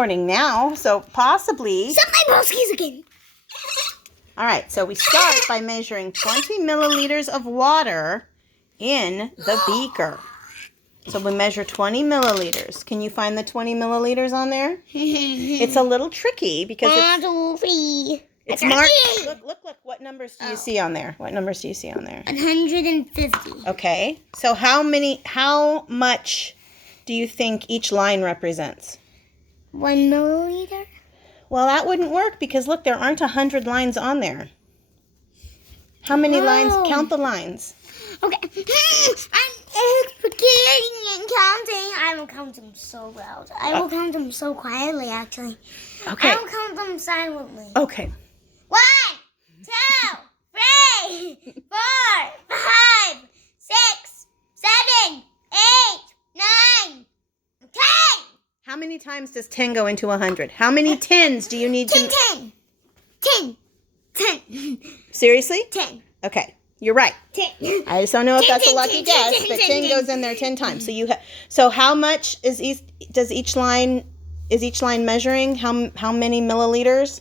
Morning now, so possibly. Set my broskies again. All right, so we start by measuring 20 milliliters of water in the beaker. So we measure 20 milliliters. Can you find the 20 milliliters on there? It's a little tricky because it's marked. Look. What numbers do you see on there? What numbers do you see on there? 150. Okay, so how much do you think each line represents? 1 milliliter? Well, that wouldn't work because, look, there aren't 100 lines on there. How many lines? Count the lines. Okay. I'm forgetting and counting. I will count them so loud. I will count them so quietly, actually. Okay. I will count them silently. Okay. 1, 2, 3, 4, 5, 6, 7, 8, 9, 10. How many times does 10 go into 100? How many 10s do you need to... 10. Seriously? 10. Okay, you're right. 10. I just don't know if that's a 10, lucky guess, but 10 goes in there 10 times. So how much is each line measuring? How many milliliters?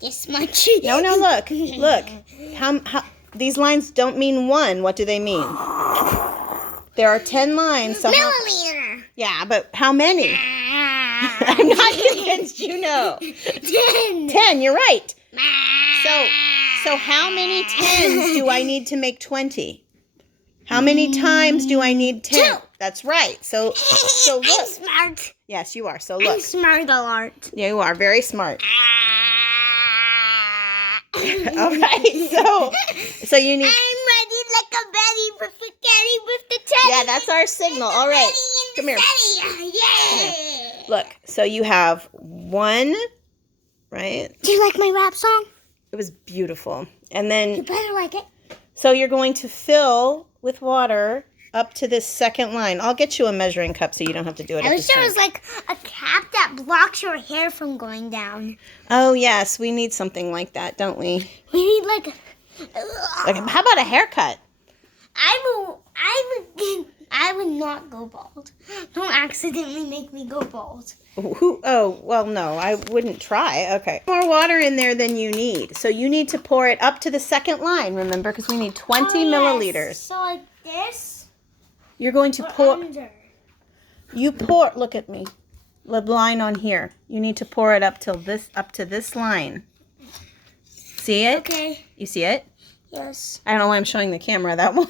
This much. No, look. How these lines don't mean 1. What do they mean? There are 10 lines. So Milliliter. Yeah, but how many? I'm not convinced you know. 10. 10, you're right. So how many 10s do I need to make 20? How many times do I need 10? 2. That's right. So look. I'm smart. Yes, you are. So look. I'm smart a lot. Yeah, you are very smart. All right. So you need. I'm ready like a Betty with spaghetti with the teddy. Yeah, that's our signal. All right. Come here. Yeah. Look. So you have 1, right? Do you like my rap song? It was beautiful. And then You better like it. so you're going to fill with water up to this second line. I'll get you a measuring cup so you don't have to do it. I wish there was like a cap that blocks your hair from going down. Oh yes, we need something like that, don't we? We need like How about a haircut? I would not go bald. Don't accidentally make me go bald. Oh, well, no, I wouldn't try. Okay. More water in there than you need. So you need to pour it up to the second line, remember, because we need 20 milliliters. So like this? You're going to Or pour. under? You pour. Look at me. The line on here. You need to pour it up to this line. See it? Okay. You see it? Yes. I don't know why I'm showing the camera. That won't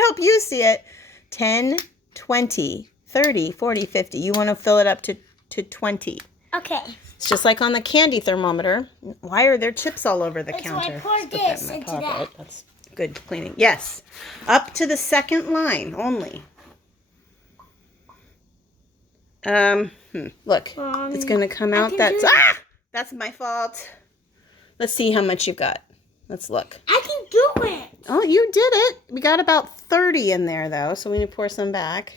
help you see it. 10, 20, 30, 40, 50. You want to fill it up to 20. Okay. It's just like on the candy thermometer. Why are there chips all over the counter? So I pour this into that. That's good cleaning. Yes. Up to the second line only. Look. It's going to come out. That's my fault. Let's see how much you've got. Let's look. I can do it. Oh, you did it. We got about 30 in there, though, so we need to pour some back.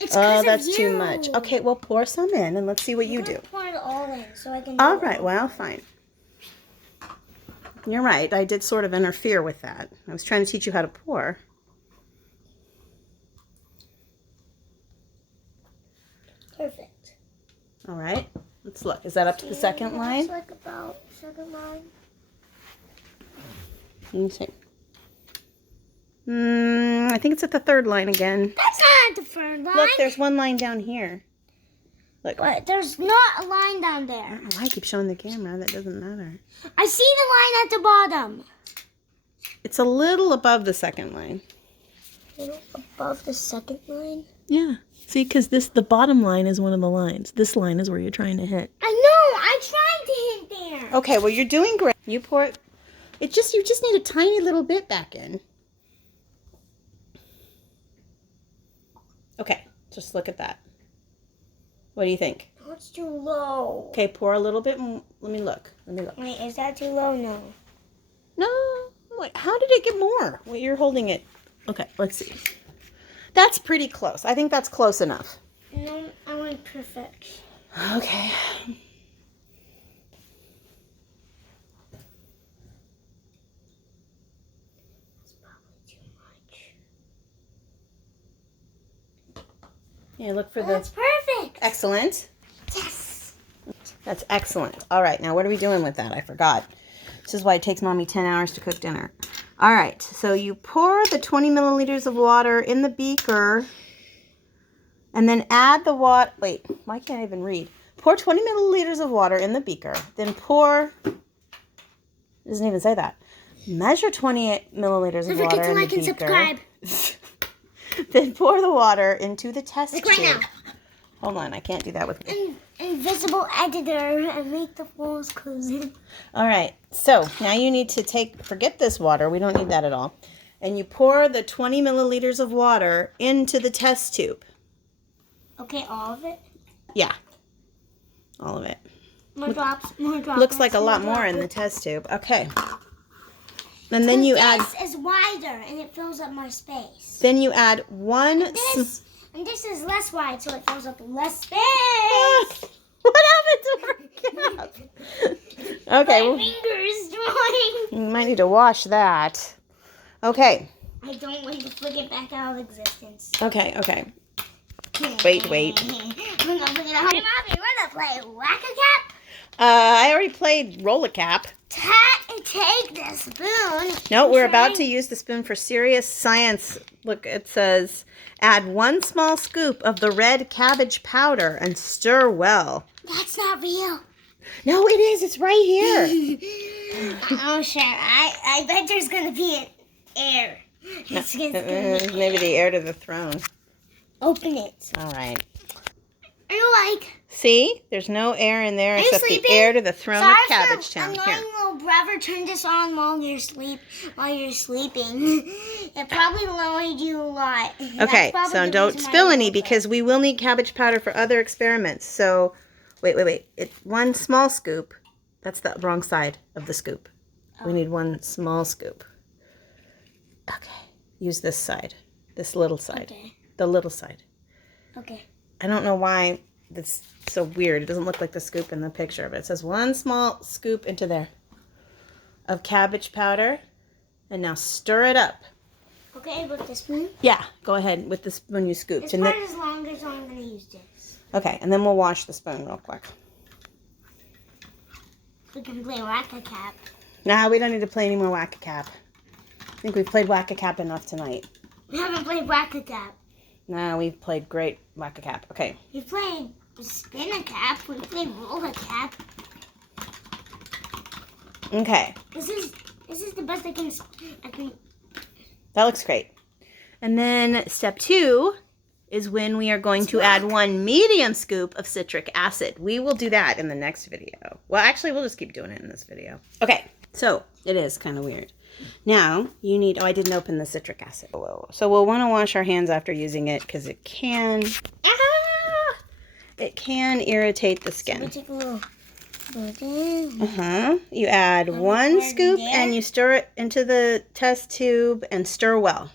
It's that's too much. Okay, well, pour some in, and let's see what you do. Pour it all in so I can. All right, well, fine. You're right. I did sort of interfere with that. I was trying to teach you how to pour. Perfect. All right. Let's look. Is that up to the second line? It's like about second line. Let me see. I think it's at the third line again. That's not the third line. Look, there's one line down here. Look. But there's not a line down I there. don't know why I keep showing the camera. That doesn't matter. I see the line at the bottom. It's a little above the second line. A little above the second line? Yeah. See, because the bottom line is one of the lines. This line is where you're trying to hit. I know. I tried to hit there. Okay, well, you're doing great. You pour it. You just need a tiny little bit back in. Okay, just look at that. What do you think? That's too low. Okay, pour a little bit more. Let me look. Wait, is that too low? No. No. Wait, how did it get more? Well, you're holding it. Okay, let's see. That's pretty close. I think that's close enough. No, I want perfect. Okay. That's probably too much. Yeah, look for That's perfect. Excellent. Yes. That's excellent. All right, now what are we doing with that? I forgot. This is why it takes Mommy 10 hours to cook dinner. All right, so you pour the 20 milliliters of water in the beaker and then add the water. Wait, why can't I even read? Pour 20 milliliters of water in the beaker, then pour, it doesn't even say that. Measure 28 milliliters of Don't water forget to in the like and beaker. subscribe. Then pour the water into the test Like tube. right now. Hold on, I can't do that with me. Invisible editor and make the walls close in. All right, so now you need to forget this water. We don't need that at all. And you pour the 20 milliliters of water into the test tube. Okay, all of it? Yeah, all of it. More drops, more drops. Looks like a lot more in the test tube. Okay. And then you add... This is wider and it fills up more space. Then you add one... And this is less wide, so it fills up less space. What happened to our cap? Okay. My finger is drying. You might need to wash that. Okay. I don't want to flick it back out of existence. Okay. Wait. I'm gonna flick it out. Hey, Mommy, we're gonna play Whack-A-Cap. I already played Roll-A-Cap. Take the spoon. No, we're about to use the spoon for serious science. Look, it says, add 1 small scoop of the red cabbage powder and stir well. That's not real. No, it is. It's right here. Oh, sure. I bet there's gonna be an air. It's gonna Maybe the heir to the throne. open it. All right. Are you like... See? There's no air in there Are you except the sleeping? heir to the throne of Sorry Cabbage for Town. annoying Here. little brother. Turn this on while you're sleeping. It probably annoyed you a lot. Okay, That's probably so the don't reason why spill you any woke up. because we will need cabbage powder for other experiments. So, wait. It's 1 small scoop. That's the wrong side of the scoop. We need 1 small scoop. Okay. Use this side. This little side. Okay. The little side. Okay. I don't know why that's so weird. It doesn't look like the scoop in the picture, but it says 1 small scoop into there of cabbage powder. And now stir it up. Okay, with the spoon. Yeah, go ahead with the spoon you scooped. This And part then, is longer, so I'm gonna use this. okay, and then we'll wash the spoon real quick. We can play Whack-A-Cap. Nah, we don't need to play any more Whack-A-Cap. I think we've played Whack-A-Cap enough tonight. We haven't played Whack-A-Cap. Nah, we've played great Whack-A-Cap. Okay. We played Spin-A-Cap. We played Roll-A-Cap. Okay. This is the best I can. That looks great. And then step 2 is when we are going to add 1 medium scoop of citric acid. We will do that in the next video. Well, actually, we'll just keep doing it in this video. Okay, so it is kind of weird. Now, you need, I didn't open the citric acid. So we'll want to wash our hands after using it because it can irritate the We skin. take a little. You add 1 scoop there. and you stir it into the test tube and stir well.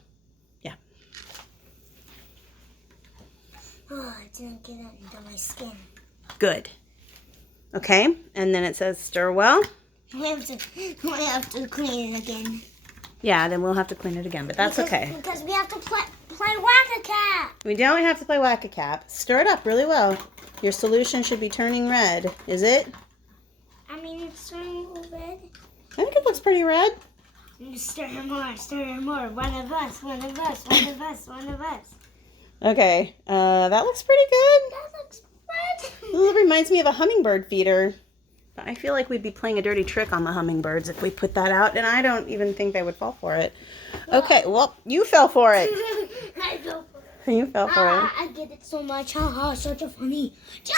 Oh, it didn't get into my skin. Good. Okay, and then it says stir well. We have to clean it again. Yeah, then we'll have to clean it again, but that's okay. Because we have to play Whack-A-Cap. We don't have to play Whack-A-Cap. Stir it up really well. Your solution should be turning red. Is it? I mean, it's turning red. I think it looks pretty red. Stir more. One of us. Okay, that looks pretty good. That looks red. It reminds me of a hummingbird feeder. But I feel like we'd be playing a dirty trick on the hummingbirds if we put that out, and I don't even think they would fall for it. Okay, well, you fell for it. I fell for it. You fell for it. I get it so much. Haha, such a funny joke.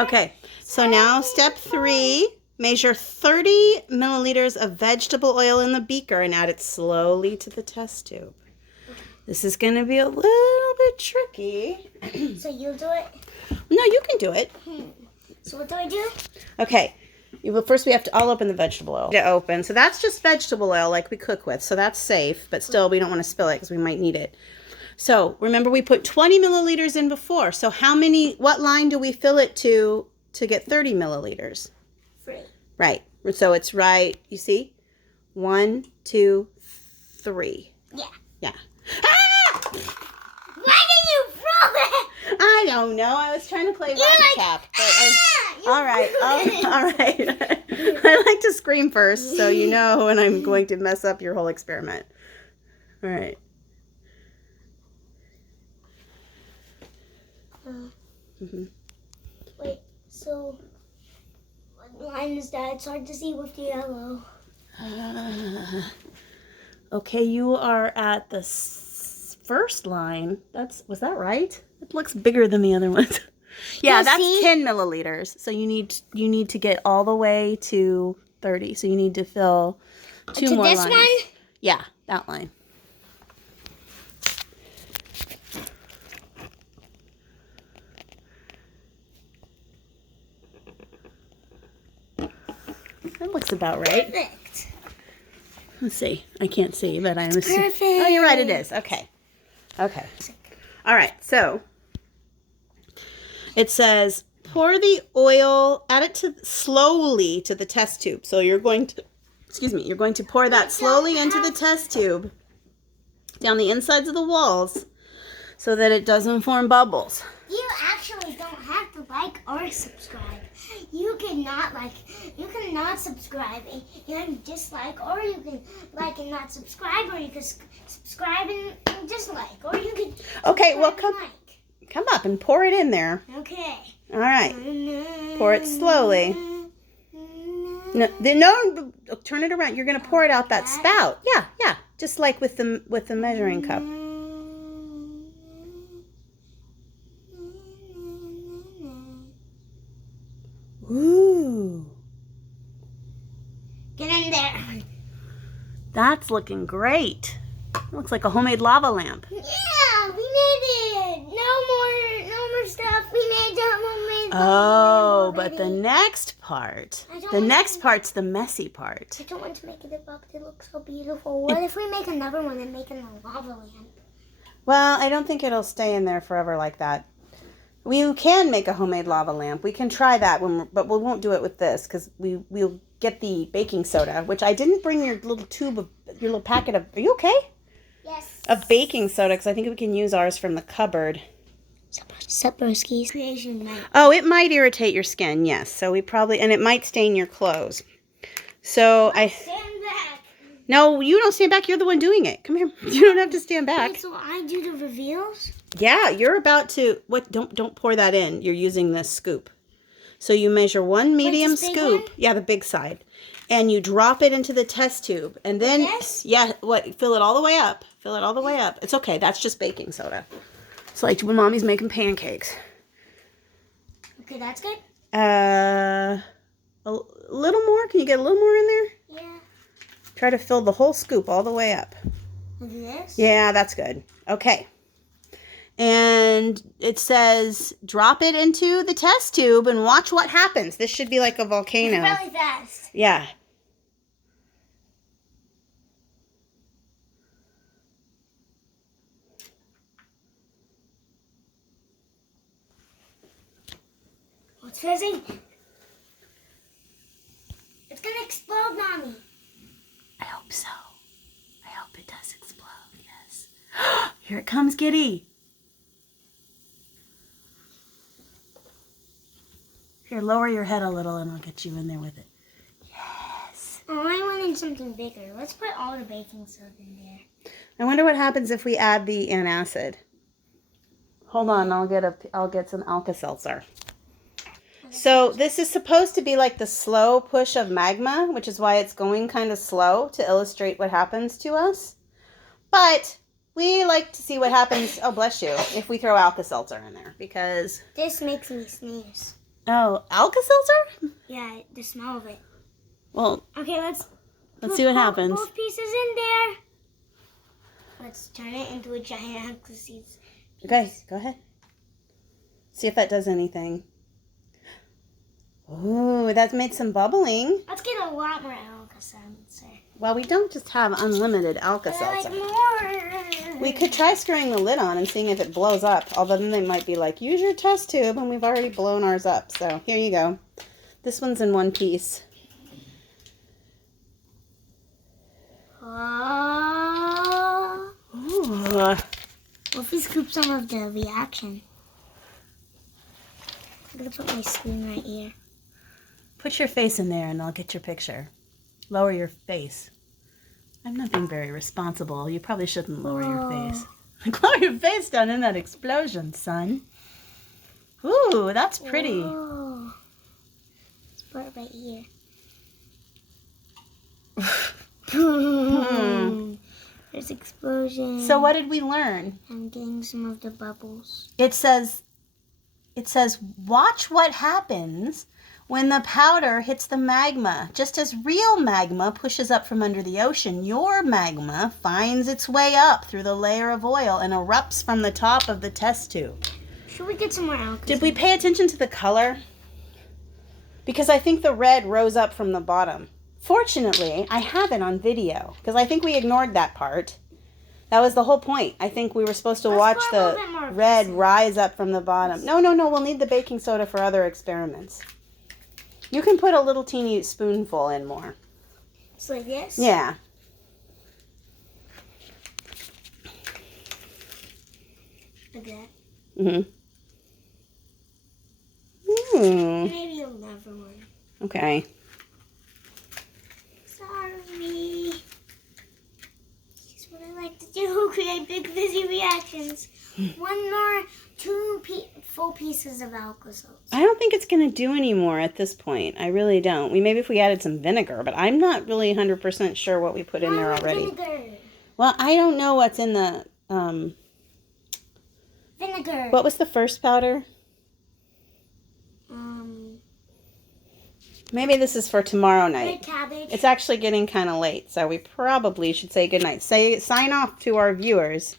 Okay, so now step 3, measure 30 milliliters of vegetable oil in the beaker and add it slowly to the test tube. This is going to be a little bit tricky. So you do it? No, you can do it. So what do I do? Okay, first we have to, I'll open the vegetable oil to open. So that's just vegetable oil like we cook with, so that's safe, but still we don't want to spill it because we might need it. So remember we put 20 milliliters in before. So what line do we fill it to get 30 milliliters? 3. Right. So it's right, you see? 1, 2, 3. Yeah. Yeah. Why did you throw it? I don't know. I was trying to play You're like, tap. "Ah!" All right. All right. I like to scream first, so you know when I'm going to mess up your whole experiment. All right. Wait, so what line is that? It's hard to see with the yellow. Okay, you are at the first line. Was that right? It looks bigger than the other ones. Yeah, Yeah, that's see? 10 milliliters. So you need to get all the way to 30. So you need to fill two To more this lines. one? Yeah, that line. That looks about right. Perfect. Let's see. I can't see, but I'm assuming. Perfect. Oh, you're right. It is. Okay. Okay. All right. So it says pour the oil, add it slowly to the test tube. So you're going to pour that slowly into the test tube down the insides of the walls so that it doesn't form bubbles. You actually don't have to like or subscribe. You cannot subscribe. You can dislike, or you can like and not subscribe, or you can subscribe and dislike, or you can. Okay, well subscribe and come up and pour it in there. like. Okay. All right. Pour it slowly. No, turn it around. You're going to pour it out that spout. Yeah, just like with the measuring cup. Ooh. Get in there. That's looking great. It looks like a homemade lava lamp. Yeah, we made it. No more stuff. We made the homemade. Oh, but the next part's the messy part. I don't want to make it a box. It looks so beautiful. What if we make another one and make it a lava lamp? Well, I don't think it'll stay in there forever like that. We can make a homemade lava lamp. We can try that, but we won't do it with this because we'll get the baking soda, which I didn't bring your little packet of. Are you okay? Yes. Of baking soda because I think we can use ours from the cupboard. Supperskis. Creation night. Oh, it might irritate your skin, yes. So and it might stain your clothes. So Stand back. No, you don't stand back. You're the one doing it. Come here. You don't have to stand back. Wait, so I do the reveals? Yeah, you're about to. Don't pour that in. You're using this scoop. So you measure one medium this big scoop. one? Yeah, the big side. And you drop it into the test tube. And then This? yeah, fill it all the way up. Fill it all the way up. It's okay. That's just baking soda. It's like when Mommy's making pancakes. Okay, that's good. A little more. Can you get a little more in there? Yeah. Try to fill the whole scoop all the way up. Like this? Yeah, that's good. Okay. And it says drop it into the test tube and watch what happens. This should be like a volcano. Really fast. Yeah. What's fizzing? It's gonna explode, Mommy. I hope so. I hope it does explode. Yes. Here it comes, Giddy. Here, lower your head a little and I'll get you in there with it. Yes. Oh, I wanted something bigger. Let's put all the baking soda in there. I wonder what happens if we add the antacid. Hold on, I'll get some Alka-Seltzer. So this is supposed to be like the slow push of magma, which is why it's going kind of slow to illustrate what happens to us. But we like to see what happens, oh bless you, if we throw Alka-Seltzer in there because... This makes me sneeze. Oh, Alka-Seltzer? Yeah, the smell of it. Well, Okay, let's see what happens. Both pieces in there. Let's turn it into a giant Alka-Seltzer. Okay, go ahead. See if that does anything. Ooh, that made some bubbling. Let's get a lot more Alka-Seltzer. Well, we don't just have unlimited I Alka-Seltzer. like more. We could try screwing the lid on and seeing if it blows up. Although then they might be like, use your test tube, and we've already blown ours up. So here you go. This one's in one piece. Oh. Ooh. What if we scoop some of the reaction? I'm gonna put my spoon right here. Put your face in there and I'll get your picture. Lower your face. I'm not being very responsible. You probably shouldn't lower your face. Lower your face down in that explosion, son. Ooh, that's pretty. Whoa. Let's put it right here. There's explosion. So what did we learn? I'm getting some of the bubbles. It says, watch what happens when the powder hits the magma. Just as real magma pushes up from under the ocean, your magma finds its way up through the layer of oil and erupts from the top of the test tube. Should we get some more alcohol? Did we pay attention to the color? Because I think the red rose up from the bottom. Fortunately, I have it on video because I think we ignored that part. That was the whole point. I think we were supposed to watch the red rise up from the bottom. No. We'll need the baking soda for other experiments. You can put a little teeny spoonful in more. Just like this? Yeah. Like that. Mm-hmm. Maybe another one. Okay. Sorry. Here's what I like to do. Create big fizzy reactions. One more, two full pieces of alcohol. I don't think it's going to do any more at this point. I really don't. Maybe if we added some vinegar, but I'm not really 100% sure what we put in there already. Vinegar. Well, I don't know what's in the... Vinegar. What was the first powder? Maybe this is for tomorrow night. Red cabbage. It's actually getting kind of late, so we probably should say goodnight. Sign off to our viewers.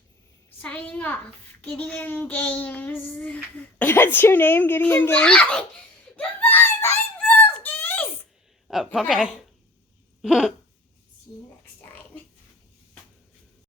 Signing off. Gideon Games. That's your name, Gideon Games? Goodbye, my broskies! Oh, okay. See you next time.